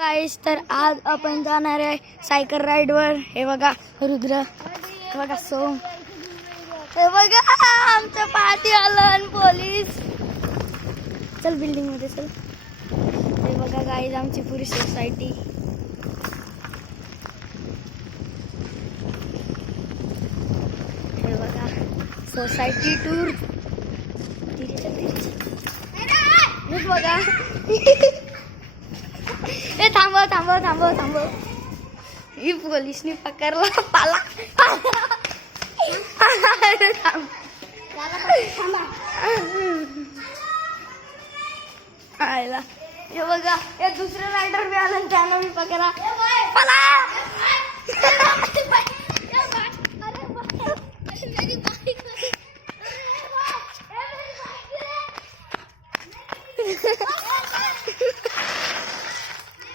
गाईस, तर आज आपण जाणार आहे सायकल राईड वर. हे बघा रुद्र, हे बघा सोम, हे बघा आमच्या पाठी आलं आणि पोलीस. चल बिल्डिंग मध्ये चल. हे बघा गाईस आमची पुरी सोसायटी. हे बघा सोसायटी टूर. हे बघा ए थांबव थांबव थांबव थांबव. ही पोलिसनी पकडला पाला. आयला हे बघा, हे दुसरं रायडर बी आलं त्याला मी पकडला पाला.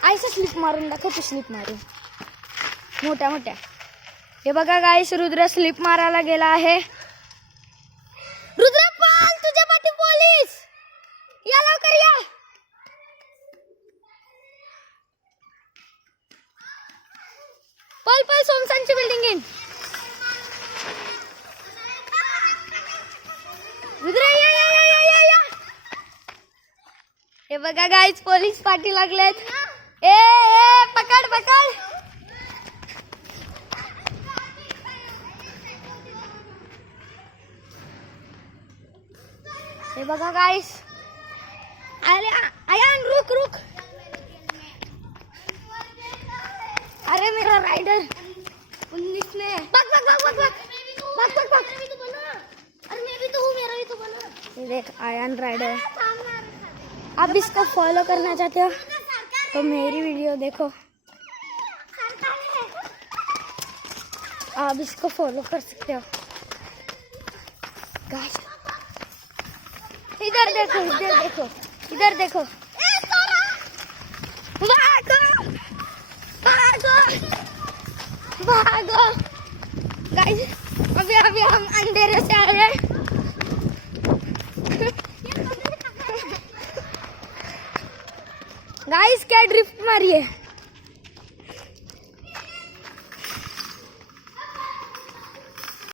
आईचं स्लिप मारून दाखव तू. स्लिप मारून मोठ्या मोठ्या. हे बघा गाईस, रुद्र स्लिप मारायला गेला आहे. रुद्र पाल, तुझ्या पाठी पोलीस. या लवकर या. पल पल सोमसांची बिल्डिंग इन. रुद्र या या या या या या. हे बघा गाईस, पोलीस पाठी लागलेत. ए ए पकड पकड. हे बघा गाइस. अरे अयान रुक रुक. अरे मेरा राइडर 19 में बक बक बक बक बक बक बक. अरे मैं भी तो हूँ, मेरा भी तो बना. ये देख अयान राइडर. आप इसको फॉलो करना चाहते हो तो मेरी वीडियो देखो. आप इसको फॉलो कर सकते हो गाइस. इधर देखो इधर देखो इधर देखो. भागो भागो भागो गाइस. अभी अभी हम अंधेरे से आ रहे हैं. गाइस क्या ड्रिफ्ट मारी है.